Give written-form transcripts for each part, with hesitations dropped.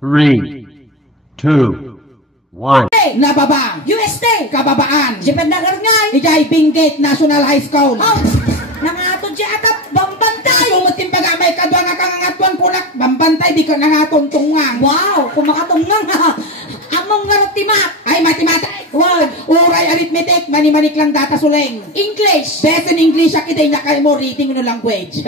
3, 2, 1. Nababa. UST. Kababaan. Jependagar ngay. Ijay Bingate National High School. Oh. Nangatod siya atap. Bambantay. Sumutin pa may kadwa nga kangangatuan kulak. Bambantay di ka nangatong tungang. Wow. Kumakatungang ha. Among nga timat. Ay matematik. Wow. Uray arithmetic. Mani-manik lang data suleng. English. Best in English ak iday nakay mo reading no language.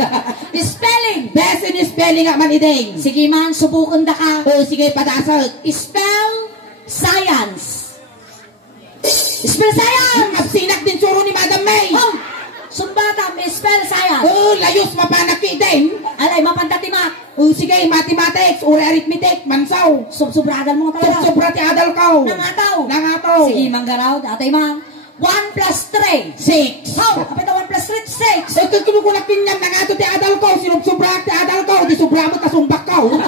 Spelling. Best in spelling ak man iday. Sige man, subukan da ka. Sige padasag. Spell science. Spell science. Absinak din suro ni Madam May. Oh. Sumbata, may spell science. Layos mapanaki din. Alay, mapantatimat. Sige, mathematics, uray arithmetic, mansaw. Subsubradan mo talaga. Sobra ti adal ko. Nangataw. Sige, manggaraw. Atay man. 1 plus 3. 6. How? Kapit na 1 plus 3, 6. Ito kumukulak pinyam na nga ito ti adal ko. Sinubsobra ti adal ko. Di sobra mo tasumbak ko.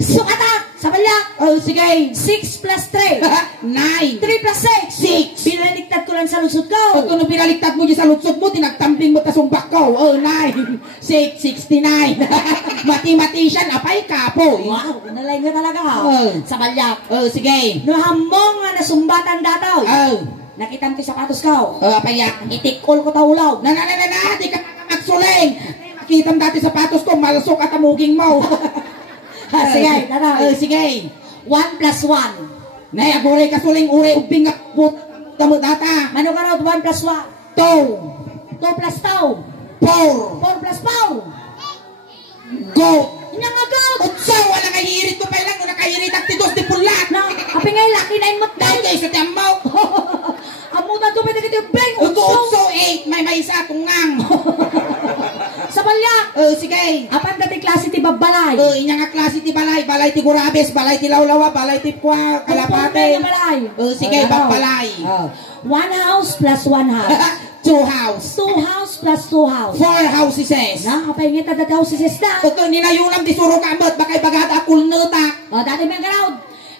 Sukata. Sabalyak. Sige. 6 plus 3. 9. 3 plus 6. 6. Binaliktad ko lang sa lusod ko. Ito nung pinaliktad mo dyan sa lutsod mo, tinagtamping mo tasumbak ko. 9. 6. 69. Mathematician, apay kapoy. Wow, nalay nga talaga ha. Sabalyak. Sige. No hamong nga nasumbatan dataw. Nakita mo sapatos ko. Apaya. Itikol ko taulaw. Na, di ka magsuling. Makita mo dati sapatos ko, malasok at amuging mo. Sige, tara. Sige. 1 plus 1. Nay, aguray ka suling ure ubing nga put tamo data. Mano ka raw 1 plus 1? 2. 2 plus 2. 4. 4 plus 4. Go. Inya nga go. Utso, wala kahirit ko pa lang. Wala kahirit at tidos di pulat. Na, api ngay laki na imot na. Dahil sa tiamaw. Amutan to pwede kita bring. Utso, 8. May isa tungang. Sabalyak. Sige. Apan dati klase ti babbalay. Inya nga klase ti balay. Balay ti gurabes. Balay ti lawlawa. Balay ti kwa kalapate. Sige, babbalay. 1 house plus 1 house. 2 house. 2 house plus 2 house. 4 houses. Na, kapay nga tadat houses na. Ito, ninayunam di suro kamot. Bakay bagad akul nutak. Dati may garaw.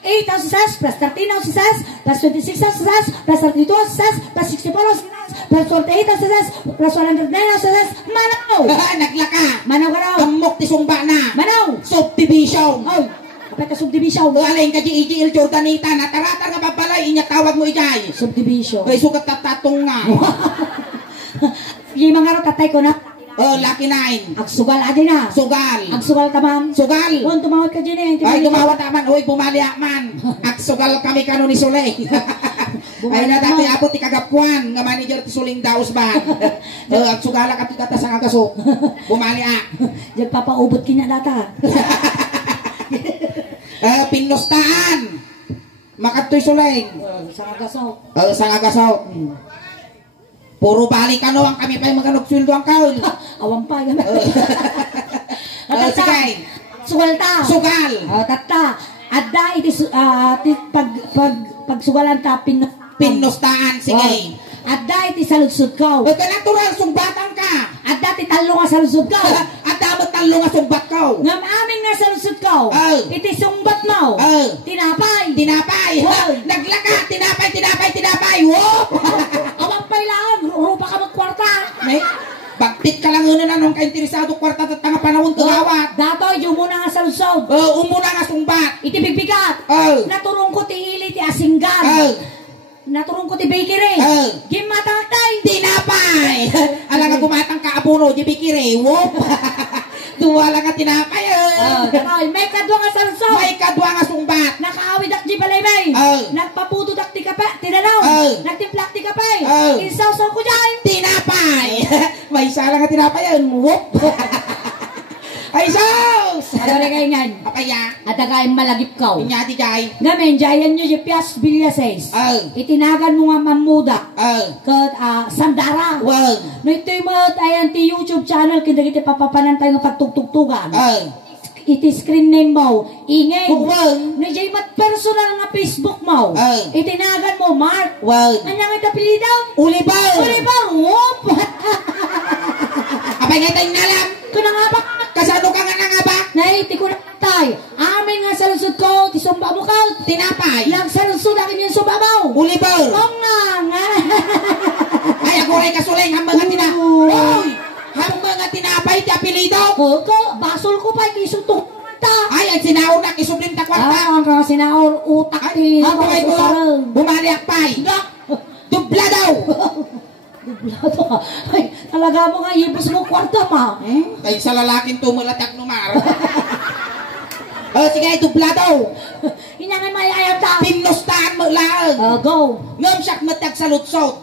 8 houses plus 13 houses plus 26 houses plus 32 houses plus 64 houses plus 48 houses plus 109 houses. Manaw! Naglaka. Manaw ka raw. Amok ti sumba na. Manaw! Subdivision. Ay, kapag ka subdivision. Alay ka G.E.G.L. Jordanita. Nataratar nga babalay. Inya tawag mo ijay. Subdivision. Ay, sukat tatatong nga. Yung mga raw tatay ko na. Lucky 9. Agsugal adi na. Sugal. Agsugal taman. Sugal. Kung tumawag ka dyan eh. Ay, tumawat naman. Uy, bumaliak man. Aksugal kami kano ni Sulay. Ay, na dati abot ti kagapuan. Nga manager ti Suling Daos ba? Agsugala ka ti kata sa ngagasok. Bumaliak. Diyan papaubot kinya data. Pinostaan. Makatoy Sulay. Sa agasaw. Sa ngagasok. Puro balik ano ang kami pa yung maganugsuldo ang kaon. Awang pa yan. Sige. Sugal ta. Sugal. Tata. Adda iti pagsugalan ta Pinostaan. Sige. Adda iti saludsud ka. Huwag ka natural, sumbatan ka. Adda iti talo nga saludsud ka. Adda mo talo nga sumbat ka. Ngam amin nga saludsud ka. Iti sumbat mo. Tinapay. Tinapay. Naglaka. Tinapay. Whoop. Awang pa ilang. Rupa ka magkwarta. Bagtit ka lang na nung kainteresado kwarta at tanga panahon kagawat. Dato, yung muna nga saludsod. Umuna nga sumbat. Iti bigbigat. Naturong ko ti hili ti asinggan. Naturong ko ti bakery. Gimatangtay. Tinapay. Alang nga gumatang kaabuno di bikire. Whoop. Duwa lang nga tinapay. May kadwa nga saludsod. May kadwa nga sumbat. Nakaawid ak di balaybay. Nagpaputo dak ti kape. Tinanaw. Nagtimplak ti kape. Insaw-saw ko dyan. Tinapay. May isa lang nga tinapay. Whoop. Ay, sos! Ano rin kayo nga? Papaya. At agay malagip ka. Pinyati jay. Ngamen, jayan nyo yung Pias Villases. Itinagan mo nga mamuda. Kat Sandara. No ito'y mga ayan ti YouTube channel kinda kita papapanan tayo nga pagtugtugtugan. Iti screen name mo. Ingay. No jay mat personal nga Facebook mo. Itinagan mo Mark. Anyang itapilidaw? Ulibaw. Whoop! Apay nga tayong nalam. Ito na nga ba? Kasado ka nga na nga ba? Nay, ti ko na tay. Amin nga sa lusod ko, ti sumba mo ka. Tinapay. Lang sa lusod akin yung sumba mo. Ulibaw. Oo nga. Ay, ako rin kasulay. Hambang nga tinapay. Hambang nga tinapay, ti apelido. Oo ko, basol ko pa, kisong tuk. Ay, ang sinaon na, isublim ta kwarta. Ang kang sinaon, utak ti. Ako ay ko, bumaliak pa'y. Dubla daw. Dubla daw. Ay, talaga mo nga, ibos mo kwarta ma. Kaya sa lalaking tumulatak numar. Sige, dubla daw. Inangay mayayam ta. Pinustaan mo lang. Go. Ngam siyak matag sa lutsot.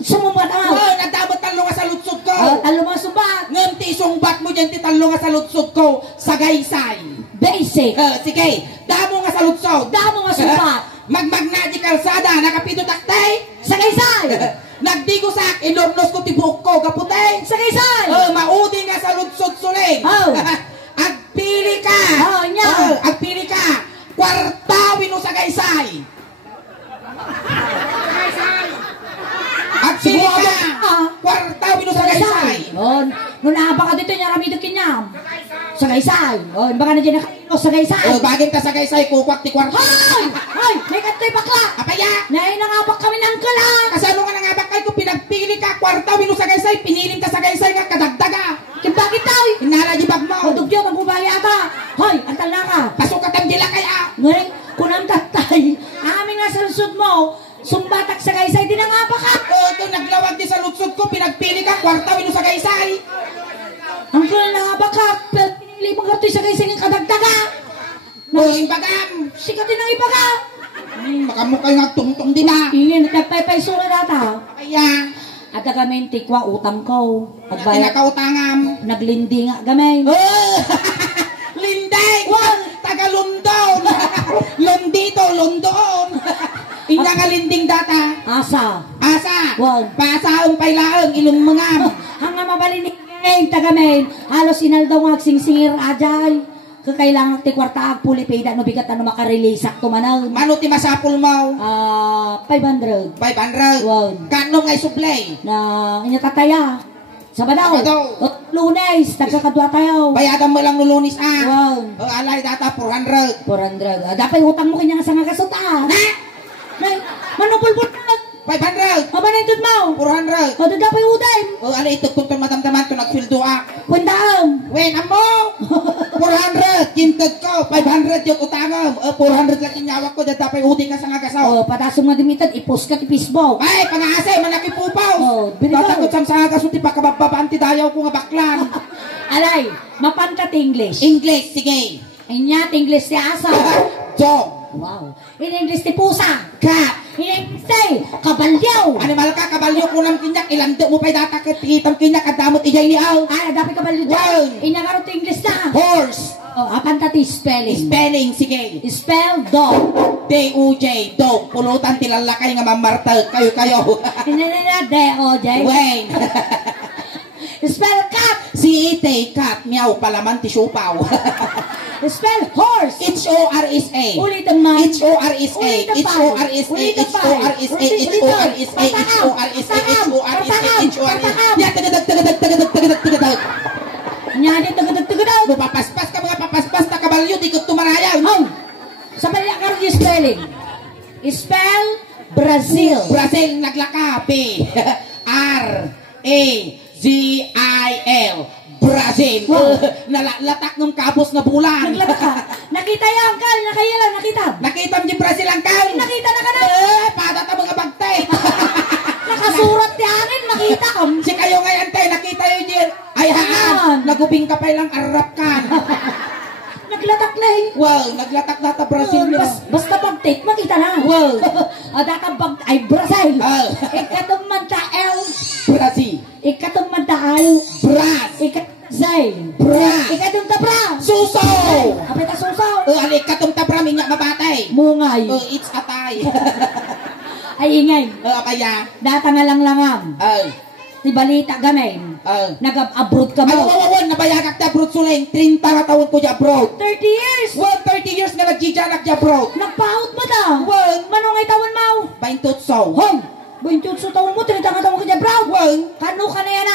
Sumumbat ang. Nadamot talo nga sa lutsot ko. Talo nga sumbat. Ngam ti isungbat mo dyan ti talo nga sa lutsot ko. Sagaysay. Basic. Sige, damo nga sa lutsot. Damo nga sumbat. Magmagna di kalsada, nakapito taktay. Sagaysay. Nagdigo sa inornos ko tibuk ko kaputay. Sagaysay. Maudi nga sa lutsot suling. Agpili ka. Agpili ka. Kwartawin mo sagaysay. Agpili ka. Kwartawin mo sagaysay. Nung naabang ka dito, nyarami ito kinyam. Sagaysay. Baka na dyan nakainos sagaysay. Bagay ka sagaysay, kukwak ti kwarta. Hoy! May katoy bakla. Apaya. Nay, nangabak kami ng kalang. Kasano nga nangabak kayo kung pinagpili ka, kwartawin mo sagaysay, piniling ka sagaysay nga kadagdaga. Bakit daw? Inala di bag mo. Dugyo, magbubali ata. Hoy, antal na ka. Pasok ka tamdila kaya. Ngayon, kunang tatay, amin nga sa lusod mo, sumbatak sa gaysay, di na nga pa ka. Ito, naglawag di sa lutsod ko, pinagpili ka, kwartawin mo sagaysay. Ang kunang na nga ba ka, pinili mong gatoy sa gaysay ng kadagdaga. Imbagam. Sikatin ang ibaga. Makamukay nga tungtong din na. Ingin, nagpaypay sura data. Kaya. Ada gamen tikwa utang ko. Agbayad. Nakautangam. Naglindi nga gamen. Linday! Taga London! Londito, London! Ina nga linding data. Asa. Pasaong pailaang ilong mangam. Hanga mabalinig ngayon, tagamen. Halos inaldaw nga singsingir ajay. Kakailangan ti kwarta ag pulipeda no bigat ano makareleasak to manaw. Mano ti masapul mo? 500. 500? Kano nga suplay? Na inya tataya. Sabado. Lunes, nagkakadwa tayo. Bayadan mo lang no Lunes alay data 400. 400. Dapat utang mo kanya nga sa nga kasot manupulpul 500. Mabanintod mo. 400. Dapat uday. Alay ito kung matamtaman to nagfildo Kwentaam. Wen amo. 400 kintad ko. 500 yung utangam. 400 lang inyawak ko dapat uding ka sa nga kasaw. Patasong nga dimitad ipos ka ti Facebook. Ay pangasay manaki pupaw. Tatakot sa nga kaso ti pakabababaan ti dayaw ko nga baklan. Alay, mapantat English. English, sige. Inyat English ti asa. Dog. Wow. In English ti pusa. Cat. In English ti kabalyaw. Animal ka, kabalyo ko ng kinyak. Ilando mo pa'y data kitang kinyak at damot ijay ni Al. Dapat kabalyo dyan. Inyagaro ti English na. Horse. Apantat ti spelling. Spelling, sige. Spell dog. D-U-J, dog. Pulutan tilalakay nga mamartag. Kayo. D-O-J. Wayne. Spell cat. C-E-T, cat. Meow, palaman ti supaw. Spell horse. H-O-R-S-A. Ulitin man. H-O-R-S-A. H-O-R-S-A. H-O-R-S-A. H-O-R-S-A. H-O-R-S-A. H-O-R-S-A. H-O-R-S-A. Yan, tagadag. Nyadi tagadag. Papaspas ka mga papaspas na kabalyo. Di ko tumarayan. Sa palakar yung spelling. Spell Brazil. Brazil naglaka. B. R-A-Z-I-L. Brazil. Nalatak ng kabos na bulan. Naglaba ka. Nakita yung angkal. Nakailan. Nakita mo yung Brazil angkal. Nakita na ka na. Padata mga bagtay. Nakasurat yanin. Nakita ka. Si kayo ngayon tayo. Nakita yun yun. Ay haan. Nagubing ka pa ilang arap kan. Naglatak lang. Wow. Naglatak data Brazil nyo. Basta pag-take. Makita na. Wow. Data bag. Ay Brazil. Ikatong manta L. Brazil. Ikatong manta L. Braz. Zain. Bra. Ikatong tabra. Suso. Apita suso. Ikatong tabra minyak mabatay. Mungay. It's atay. Ay ingay. Kaya. Data nga lang langam. Ti balita gamen. Nag-abroad ka mo. Nabayagak na abroad suling. 30 na taon ko di abroad. 30 years. 30 years nga nagjijanak di abroad. Nagpaut mo ta. Manong ay tawon mo. 28 Hong. 28 taon mo. 30 nga taon ko di abroad. Kano ka na yan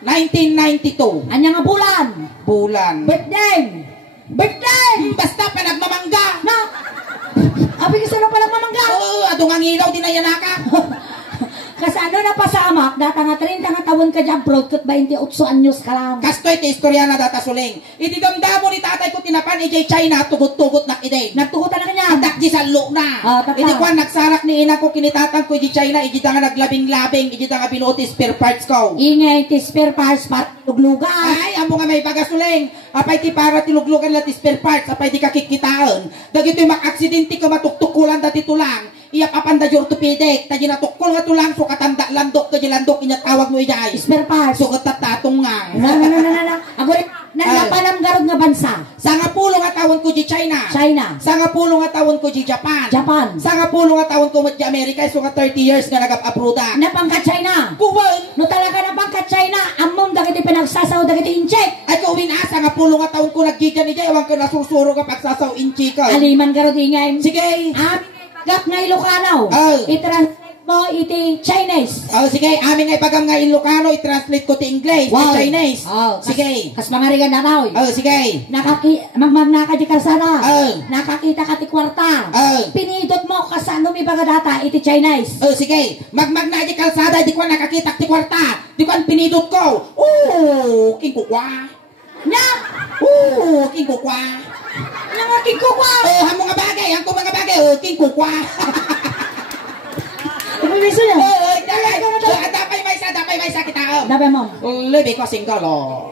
1992. Anya nga bulan. Birthday. Basta pa nagmamangga. Abi ka saan pala mamangga? Adong ang ilaw din na yan naka. Kas ano na pasamak, data nga 30 nga taon ka dyan, bro, kat 28 anyos ka lang. Kastoy ti istorya na data suling. Iti damdamo ni tatay ko tinapan ijay China, tugot-tugot na kiday. Nagtugutan na kanya. Adak di sa lo na. Iti kwan nagsarak ni ina ko kinitatan ko ijay China, ijay nga naglabing-labing, ijay nga binuti spare parts ko. Ingay ti spare parts para luglugan. Ay, amo nga may bagasuling. Apay ti para tiluglugan la ti spare parts, apay di kakikitaan. Dagito yung mak-aksidente ka matuktukulan dati tulang. Iya papanda di orthopedic, tadi natukol nga tulang so katanda landok ka di landok inya tawag mo ijay. Spare parts. So katatatong nga. Na. Ako rin, napanam garod nga bansa. Sangapulo nga tawon ko di China. Sangapulo nga tawon ko di Japan. Sangapulo nga tawon ko di Amerika, so nga 30 years nga nagap-abroda. Napangkat China. Kuwan. No talaga napangkat China, among dagiti pinagsasaw dagiti incheck. Ay ko win sangapulo nga tawon ko naggigan ni jay, awang ka nasusuro ka pagsasaw inchi ka. Aliman garod ingay. Sige. Gap nga Ilocano. I-translate mo iti Chinese. Sige, amin nga ipagam nga Ilocano, i-translate ko ti English, ti Chinese. Sige. Kas mangarigan na tao. Sige. Magmagnaka di karsada. Nakakita ka ti kwarta. Pinidot mo kasano mi baga data iti Chinese. Sige. Magmagna di kalsada, di ko nakakita ti kwarta. Di ko pinidot ko. Kingkukwa. Nya. Kingkukwa. Nangaking kukwa. Hamo nga bagay, ang mga bagay, kingkukwa. Umiso niya. Dapay may sa kita. Dapay mo. Lebi ko singgolo.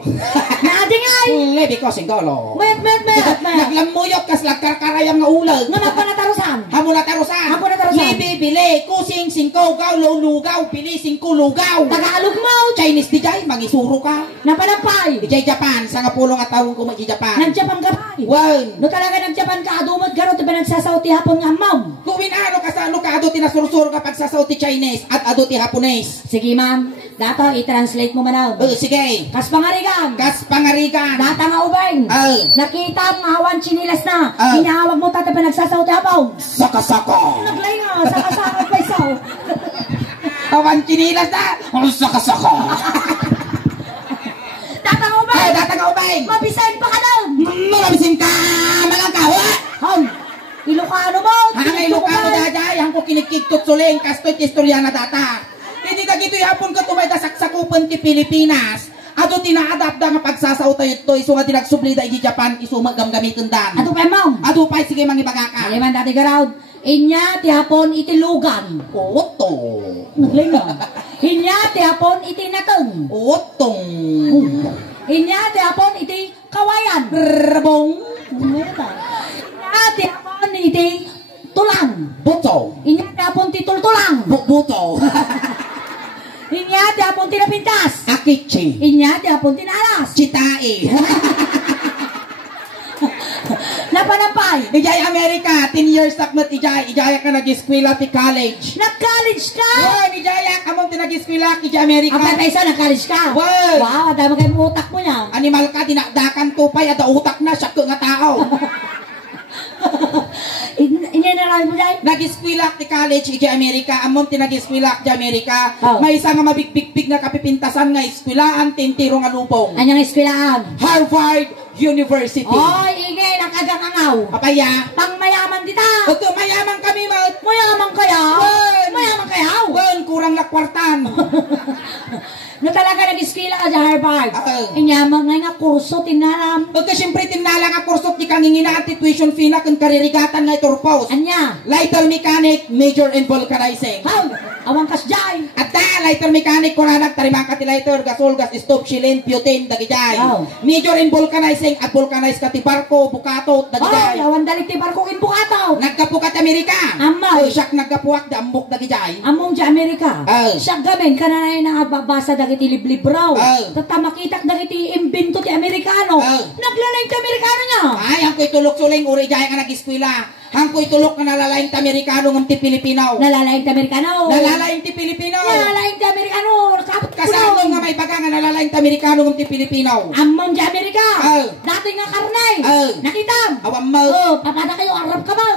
Naading ay. Lebi ko singgolo. Mayat. Naglamuyok kas lagkarkarayang nga ulag. Nga magpanatarusan. Hamo natarusan. Lebi, bili, kusing, singko, gaw, lugaw, pili, singko, lugaw. Tagalog mo. Chinese di jay, mangisuro ka. Napalampay. Di jay Japan, sa nga pulong at tawong ko mag-Japan. Nag-Japan ka pa. Wan. No talaga nag-Japan ka, adumad ka ro, tiba nagsasauti hapon nga ma'am. Kuwin ano ka sa ano ka, ado tinasursuro ka pagsasauti Chinese at ado ti Hapones. Sige ma'am, dato i-translate mo manaw. Sige. Kas pangarigan. Data nga ubeng. Nakita ang awan chinilas na. Hinahawag mo tata pa nagsasauti hapon. Saka-saka. Naglay nga, saka-saka pa isaw. Awan chinilas na. Saka-saka. Data nga ubeng. Mabisahin pa ka daw. Mabisahin ka. Malangkawa. Ilocano mo. Ang Ilocano dajay, ang ko kinikiktot suling, kastoy istorya na data. Hindi na gito'y hapon ka tumay dasaksakupan ti Pilipinas. Ato tinaadapda nga pagsasawtay ito, iso nga tinagsublida iti Japan, iso maggamitin dan. Ato pa mo. Ato pa, sige mangibagaka. Aliman dati garawd. Inya ti hapon iti lugan. Oto. Naglay nga. Inya ti hapon iti nateng. Otong. Inya ti hapon iti kawayan. Rebong. Inya ti hapon iti tulang. Buto. Inya ti hapon ti tultulang. Buto. Inya ti hapon ti napintas. Akichi. Inya ti hapon ti nalas. Chitae. Napanampay. Ijay Amerika, 10 years takmat ijay ka nag-eskwela ti college. Nag-college ka? Wow, ijay among tinag-eskwela ijay Amerika. Apay paiso, nag-college ka? Wow, dami kayong utak mo niya. Animal ka, dinakdakan tupay, ada utak na, siya nga tao. Inenarami mo dahil? Nag-eskwela ti college ijay Amerika, among tinag-eskwela ijay Amerika. May isa nga mabigbig na kapipintasan nga eskwelaan, tintiro nga lubong. Anyang eskwelaan? Harvard University. Oy, ingay, nakagangangaw. Papaya. Pang mayaman dita. Ito, mayaman kami, mat. Mayaman kaya? Mayaman kaya? Kurang lakwartan. No talaga nag-eskwela ka sa Harvard. Inyamang nga kurso, tinaram. Pagka siyempre tinala nga kurso, di kang hinginaan ti tuition fee na kung karirigatan nga iturpos. Anya? Lighter mechanic, major in vulcanizing. Awang kasjay. At lighter mechanic, kung nagtarimang ka ti lighter, gasol, gas, stove, shilin, butane, dagijay. Major in vulcanizing, at vulcanize ka ti barko, bukatot, dagijay. Awan dalik ti barko in bukatot. Nagkapukat Amerika. Amay. Siyak nagkapuak, dambok, dagijay. Among di Amerika. Siyak gamin, kananay na agbabasa dagiti liblibraw. Tatamakitak dagiti imbento ti Amerikano. Naglalay ti Amerikano niya. Ay, ang ko'y tulok suling, uri jay ka nag-eskwela. Ang ko'y tulok na nalalaing ti Amerikano ng ti Pilipinaw. Nalalaing ti Amerikano. Nalalaing ti Pilipinaw. Nalalaing ti Amerikano. Kasano nga may baga nga nalalaing ti Amerikano ng ti Pilipinaw. Among di Amerika. Dati nga karnay. Nakitam. Awam mo. Papada kayo, arap ka ba?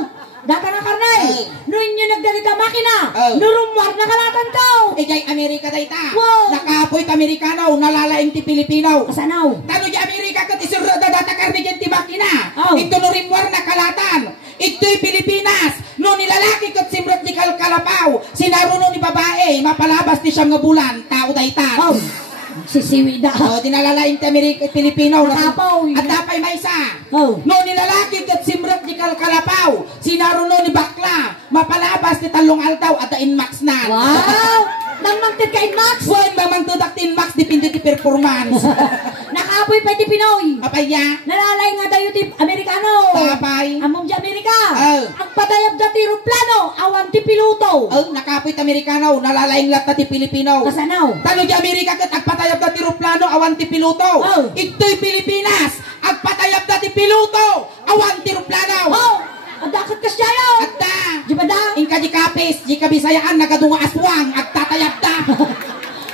Data nga karnay. Noon nyo nagdalita makina. Nurumwar na kalatan to. Ijay Amerika dayta. Nakapoy ti Amerikano, nalalaing ti Pilipinaw. Kasanaw? Tano di Amerika kat isurda data karnigan ti makina. Ito nurimwar na kalatan. Ito'y Pilipinas. No nilalaki kat simrot di kal kalapaw. Sinaruno ni babae, mapalabas ni siyang nga bulan, tao daytan. Oh, sisiwi da. Oh, dinalalaing ti Amerika Pilipino. Nakapaw. At tapay may isa. Oh. No ni lalaki kat simrat ni kal kalapaw. Sinaruno ni bakla, mapalabas ni talong altaw at dain max na. Wow! Nang mangtid ka in Max? Wen mamang tudak tin max dipindi ti performance. Nakaapoy pa di Pinoy. Apaya. Nalalay nga dayo ti Amerikano. Tapay. Among di Amerika. Oh. Ang patayab da ti roplano, awan ti piloto. Oh, nakapoy ti Amerikano, nalalaing latta ti Pilipino. Kasanaw? Tano di Amerika kat agpatayab da ti roplano, awan ti piloto. Oh. Ito'y Pilipinas, agpatayab da ti piloto, awan ti roplano. Oh! Ang dakat ka siyayo! At da, Di ba da? inka di kapis, di kabisayaan, nagadunga aswang, agtatayab da.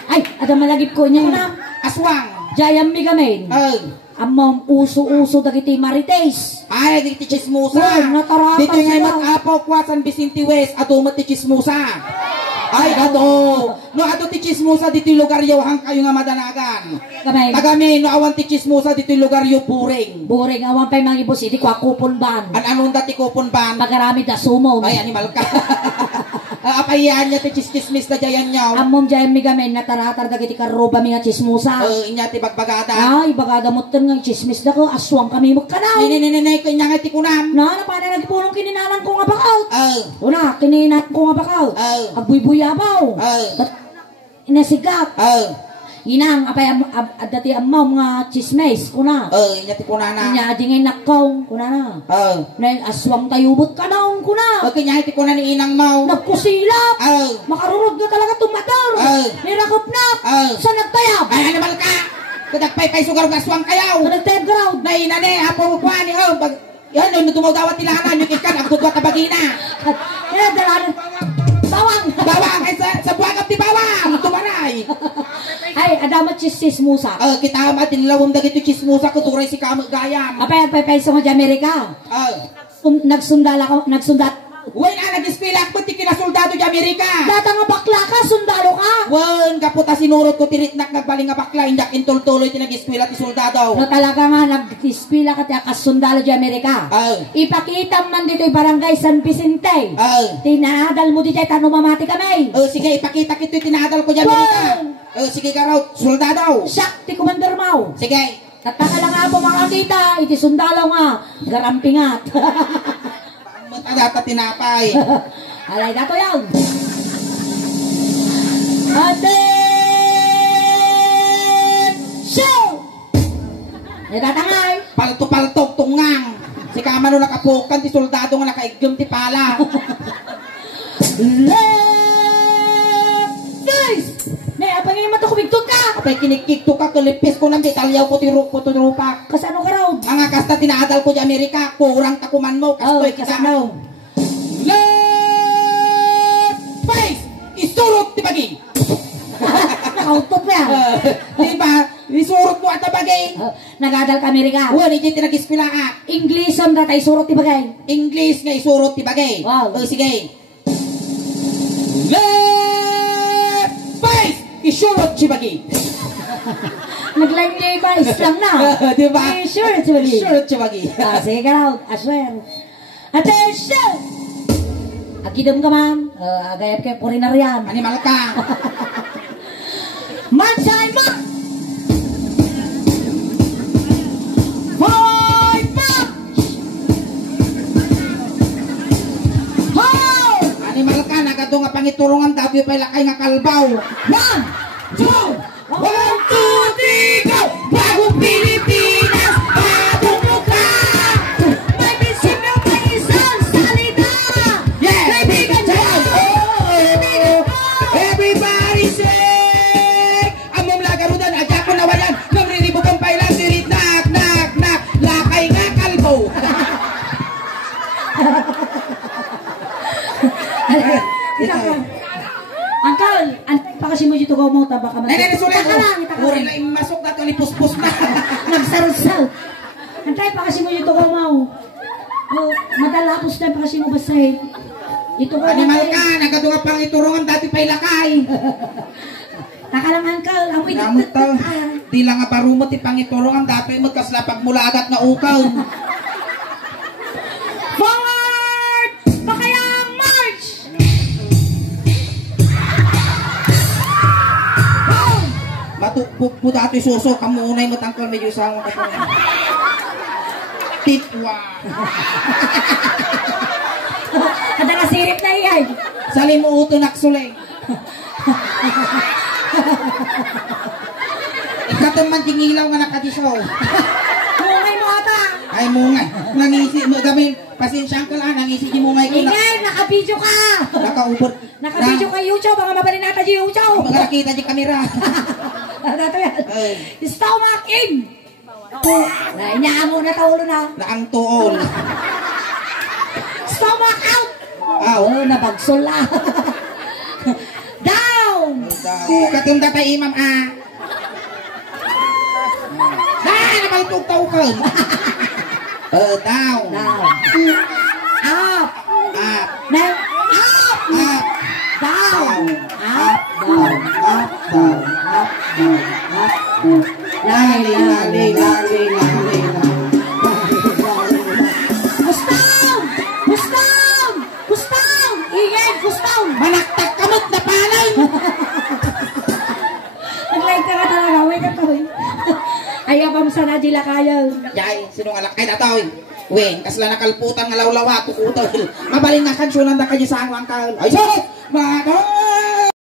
Ay, ada malagip ko niya na. Aswang. Jayam mi gamin. Oh. Among uso-uso dagiti marites. Ay, di ti chismusa. Oh, nataratan Dito ngay sila. mat-apo, San Vicente West, adumat ti chismusa. Ay, ato. No, ato ti chismusa, dito lugar yaw hang kayo nga madanagan. Kamay. Tagami, no, awan ti chismusa, dito lugar yaw buring. Buring awan pa'y mga ibos, iti kwa kupon ban. Anong dati kupon ban? Pagarami da sumo. Ay, animal ka. Apayan niya ti chismis na jayan niya. Among jayam mi gamin, nataratar dagiti karoba mi nga chismusa. Inya ti bagbagada. Ay, bagada mo nga chismis da ko, aswang kami magkanaw. Ninay, kanya nga ti kunam. Na paano nagpunong kininalang ko nga bakaw? Oh. Kininat ko nga bakaw. Oh. Agbuy-buyabaw. Oh. Inasigat. Oh. Inang, apay dati amaw mga chismis, kuna. Inya ti kunana. Inya, di ngay nakaw, kuna na. Na aswang tayubot ka na, kuna. Kanya ti kunan ni inang mau. Nagkusilap. Makarurog na talaga tumador. Nirakop na. Sa nagtayab. Ay, animal ka. Kadagpay sugar ng aswang kayaw. Sa nagtayab ground. Na inane, apo mo kwani. Yan, nung tumawdawat tilanan, yung ikan, ang gudwa kabagina. Yan, dalanan. Bawang. Bawang, ay sa buwagap ti bawang. Tumaray. Ay, adamat chismusa. Kita matin lawang dagito chismusa, kuturay si kamagayam. Apay so nga di Amerika. Nagsundat. Wen, nag-ispila ko ti kinasoldado di Amerika. Data nga bakla ka, sundalo ka. Wen, kaputa sinurot ko tiritnak nagbaling nga bakla, indak intultuloy ti nag-ispila ti soldado. No talaga nga, nag-ispila ka ti kasundalo di Amerika. Ipakita man dito yung barangay San Vicente. Tinadal mo dito, tanong mamati kami. Sige, ipakita kito yung tinadal ko di Amerika. Sige ka raw, soldado. Siyak, ti commander mo. Sige. Tataka lang nga po makakita, iti sundalo nga, garampingat. Matadata tinapay. Alay, dato yan. Attention! Natatangay. Palto-paltok tungang. Si kamano nakapukan, ti soldado nga nakaigam ti pala. Left! Nice! May apa ngayon matukumigtod ka? Apay kinikikto ka, kalipis ko nang ditalyaw ko ti rupak. Kasano ka raw? Ang kasta tinadal ko di Amerika, kurang takuman mo, kastoy kasano? Left! Face! Isurot ti bagi! Nakautot mo yan. Di ba? Isurot mo at bagi. Nagadal ka Amerika. Wan, iti nag-ispila ka. Ingleson na tayo surot ti bagay. English nga isurot ti bagi. Wow. Sige. Left! Face! Isurot ti bagi. Nag-line ba? Islang na. Di ba? Sure, ti bagi. Isurot ti bagi. Sige ka raw. Aswer. Attention! Agidom ka man. Agayap kayo purinar yan. Animal ka. Mansay mo! Hoy! March! Hoy! Animal ka, nagado nga pangitulungan tabi pa lakay nga kalbaw. 1, 2, 1, 2, 3, go! Bagong Pilipinas, bagong mukha! may prinsipyo, may isang salita! Yeah! Kaibigan dyan! Everybody say! Among lagarudan, agya ko nawayan, namriribo kang pailang dirit, nak, nak, nak, lakay nga kalbaw. Uncle, antay pa kasi mo dito ko mo taba ka Nay, sulit ko. Ita ka Uri lang. na imasok na to, lipuspos na. Nagsarusal. Antay pa kasi mo dito ko mo. Madalapos na pa kasi mo basay. Ito ko Animal ka, nagado nga pang iturungan dati pa'y lakay. Taka lang uncle, ang wait. Namot to. Di lang nga parumot ipangiturungan dati magkaslapag mula agat nga ukaw. Forward! Pakayang march! Matupok ato'y suso, kamunay mo tangkol medyo sa mga katunay. Tipwa. Kada nasirip na iyan. Salimuuto naksulay. Ikataman tingilaw nga nakadisaw. Mungay mo ata. Ay mungay. Nangisi mo gamin. Pasensya ka lang. Nangisi di mungay ko na. Ingay, naka-video ka. Nakaubot. Naka-video ka YouTube. Mga mabalin natin di YouTube. Mga nakita di kamera. Dato yan. Stomach in. Nainyahan mo na taulo na. Naang tuol. Stomach out. Aw. Oh, nabagsol na. Down. Katunda pa imam Nabalitog-taw ka. Down. Down. Up. Up. Now, up. Up. Down. Up. Up. Down. Up. Down. Up. Down. Up. Down. Lali, lali, lali, lali, Gustaw! Gustaw! Gustaw! Ingay, Gustaw! Manaktak kamot na palay. Nag-like ka na talaga. Wait ka to. Ayaw pa mo sana dila kaya. Yay, sinong alak? Ay, natoy. Weng, kasla nakalputan nga lawlawa, tukutol. Mabaling nga kansyonan na kanya sa angwang kal. Ay, sorry! Mga